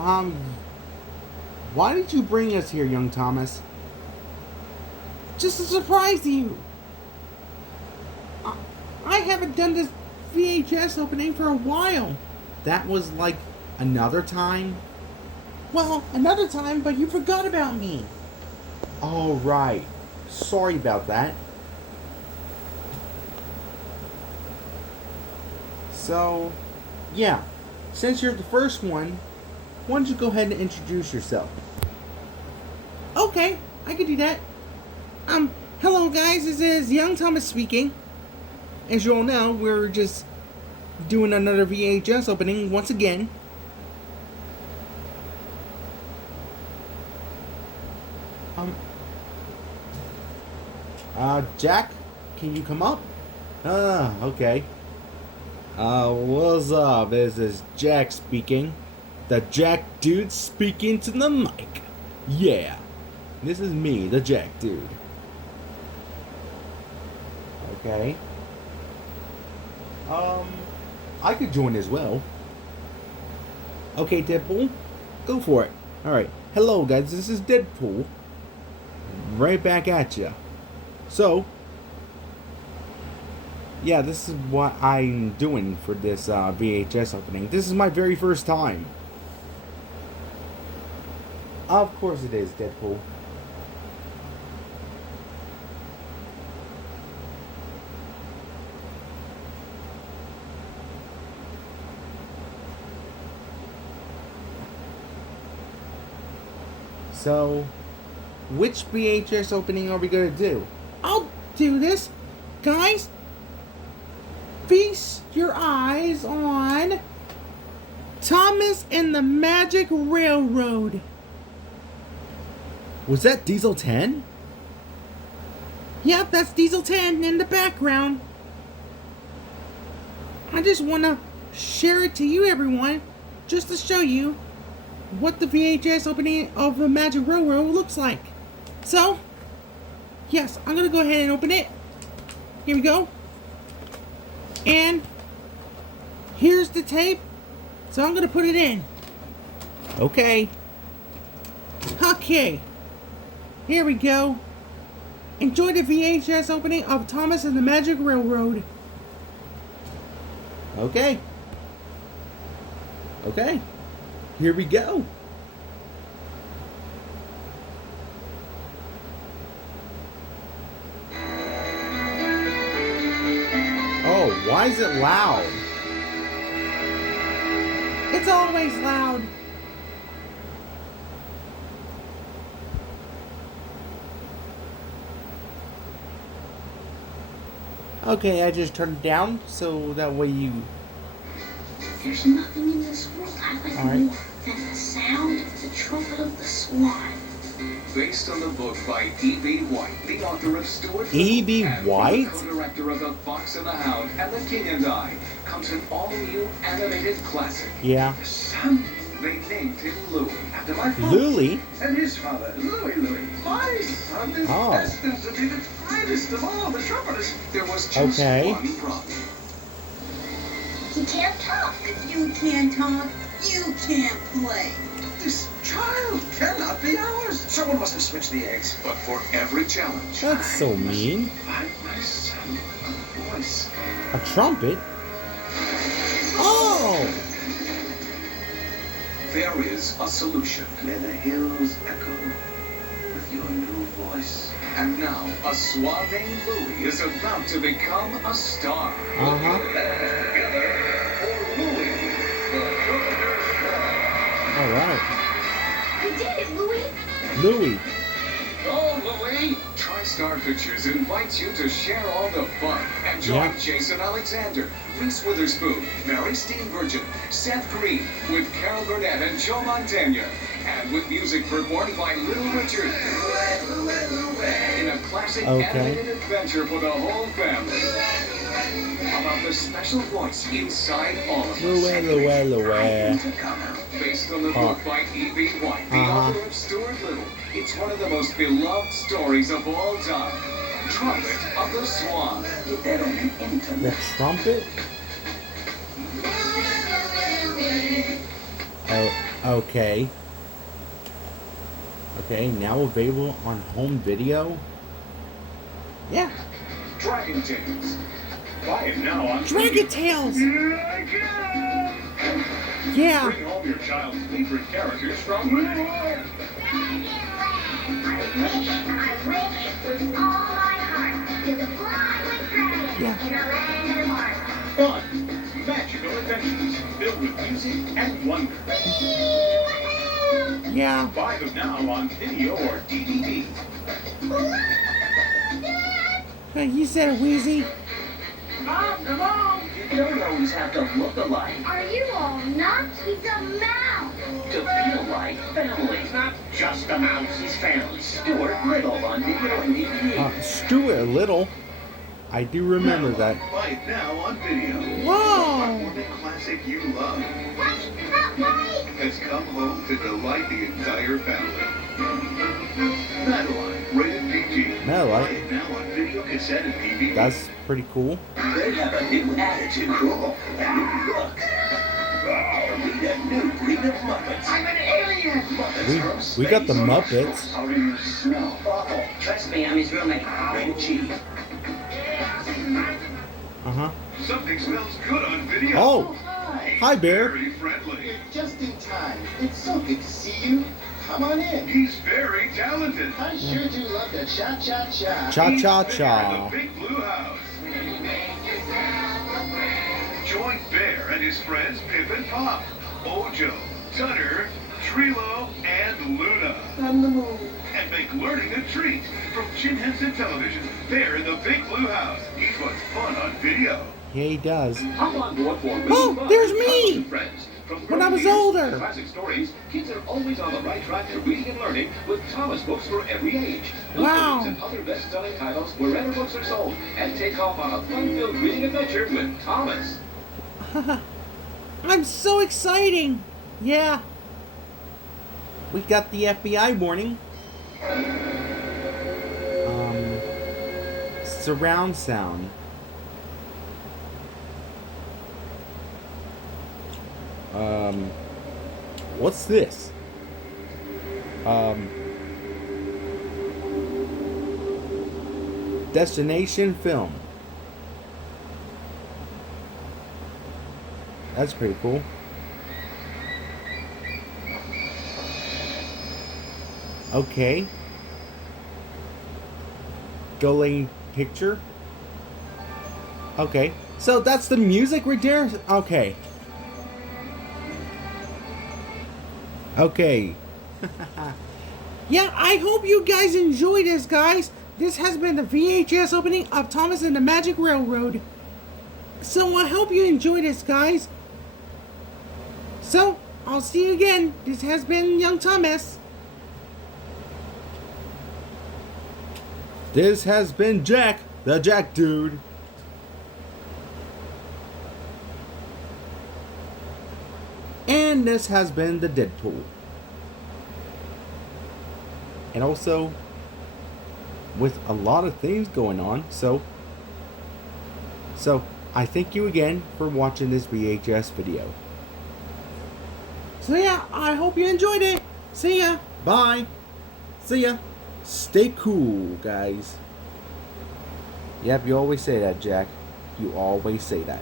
Um, why did you bring us here, young Thomas? Just to surprise you. I haven't done this VHS opening for a while. That was like another time? Well, another time, but you forgot about me. All right. Sorry about that. So, yeah. Since you're the first one, why don't you go ahead and introduce yourself? Okay, I can do that. Hello guys, this is Young Thomas speaking. As you all know, we're just doing another VHS opening once again. Jack, can you come up? Okay. What's up? This is Jack speaking. The Jack dude speaking to the mic. Yeah. This is me, the Jack dude. Okay. I could join as well. Okay, Deadpool. Go for it. Alright. Hello, guys. This is Deadpool. Right back at ya. So, yeah, this is what I'm doing for this VHS opening. This is my very first time. Of course it is, Deadpool. So, which VHS opening are we going to do? I'll do this. Guys, feast your eyes on Thomas and the Magic Railroad. Was that Diesel 10? Yep, that's Diesel 10 in the background. I just want to share it to you, everyone, just to show you what the VHS opening of the Magic Railroad looks like. So, yes, I'm going to go ahead and open it. Here we go. And here's the tape. So I'm going to put it in. Okay. Okay. Here we go. Enjoy the VHS opening of Thomas and the Magic Railroad. Okay. Okay. Here we go. Oh, why is it loud? It's always loud. Okay, I just turned it down so that way you... There's nothing in this world I like more than the sound of the trumpet of the swan. Based on the book by E.B. White, the author of Stuart E.B. and White? the co-director of The Fox and the Hound and The King and I, comes an all-new animated classic. Yeah. The son, they named him Louie, after my father. Louie? And his father, Louie. My son is destined to be the finest of all the trumpeters. There was just one problem. He can't talk. You can't talk. You can't play. This child cannot be ours. Someone must have switched the eggs. But for every challenge, That's so mean. find my son a voice. A trumpet? Oh! There is a solution. May the hills echo with your new voice. And now, a swan named Louie is about to become a star. Uh-huh. Together for Louie, the Trumpeter Swan. Alright. You did it, Louie. Louie. Go, Louie! TriStar Pictures invites you to share all the fun and join Jason Alexander, Reese Witherspoon, Mary Steenburgen, Seth Green, with Carol Burnett and Joe Montana, and with music performed by Little Richard. In a classic animated adventure for the whole family. About the special voice inside all of us. Based on the book by E.B. White, the author of Stuart Little, it's one of the most beloved stories of all time. Trumpet of the Swan. The trumpet? Oh. Okay. Okay, now available on home video. Yeah. Dragon Tales. Buy it now on Dragon Tales! Here I come! Yeah. Bring home your child's favorite characters from the world. I wish with all my heart to fly with dragons Yeah. in a land of Mars. Fun, magical adventures filled with music and wonder. Yeah. Buy them now on video or DVD. He said Wheezy. Mom, come on! You don't always have to look alike Are you all nuts? He's a mouse. to feel like family. Not just a mouse, he's family. Stuart Little on video and DVD. Stuart Little. I do remember that. Buy it now on video. Whoa. What the classic you love What's that like? has come home to delight the entire family. Madeline, rated PG. Madeline? Buy it now on video, cassette, and DVD. That's pretty cool. They have a new attitude, cool, a new look. Meet a new breed of Muppets. I'm an alien! Muppets We got the from space. Muppets. How do you smell? Awful. Trust me, I'm his roommate. Rated G. Uh-huh. Something smells good on video. Oh! Hi, Bear. Very friendly. Just in time. It's so good to see you. Come on in. He's very talented. I sure do love the cha-cha-cha. Cha-cha-cha. The Big Blue House. Join Bear and his friends Pip and Pop, Ojo, Tunner, Trilo, and Luna. On the move. And make learning a treat. From Jim Henson Television, Bear in the Big Blue House. He's what's fun on video. Yeah, he does. Hop on board for Reading Oh, Fun there's with me! Thomas and Friends. From When I was growing older. years to classic stories, kids are always on the right track to reading and learning with Thomas books for every age. Look Wow. for these and other best-selling titles wherever books are sold, and take off on a fun-filled reading adventure with Thomas. I'm so exciting. Yeah. We got the FBI warning. Surround sound. What's this? Destination film. That's pretty cool. Okay. Going picture. Okay. So that's the music right there? Okay. Okay. Yeah, I hope you guys enjoyed this, guys. This has been the VHS opening of Thomas and the Magic Railroad. So I hope you enjoyed this, guys. So, I'll see you again. This has been Young Thomas. This has been Jack, the Jack Dude. And this has been the Deadpool. And also, with a lot of things going on, so I thank you again for watching this VHS video. So yeah, I hope you enjoyed it. See ya. Bye. See ya. Stay cool, guys. Yep, you always say that, Jack. You always say that.